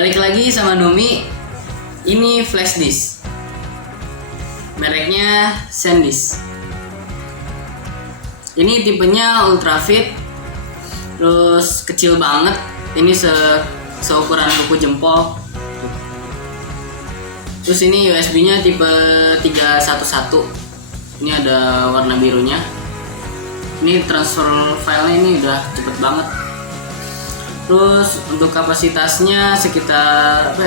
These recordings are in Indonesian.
Balik lagi sama Nomi. Ini flash disk. Mereknya SanDisk. Ini tipenya ultrafit. Terus kecil banget. Ini seukuran kuku jempol. Terus ini USB-nya tipe 311. Ini ada warna birunya. Ini transfer filenya ini udah cepet banget. Terus untuk kapasitasnya sekitar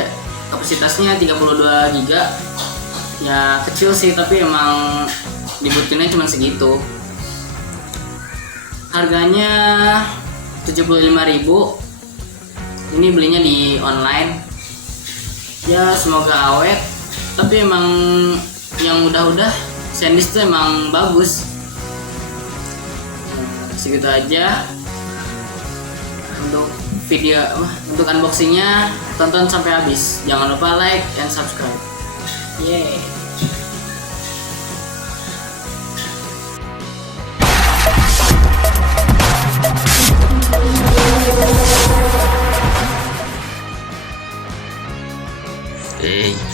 kapasitasnya 32 GB. Ya kecil sih, tapi emang dibutuhinnya cuma segitu. Harganya 75.000. Ini belinya di online. Ya semoga awet. Tapi emang yang udah SanDisk tuh emang bagus. Segitu aja untuk untuk unboxingnya. Tonton sampai habis, jangan lupa like and subscribe. Yeay. Hey.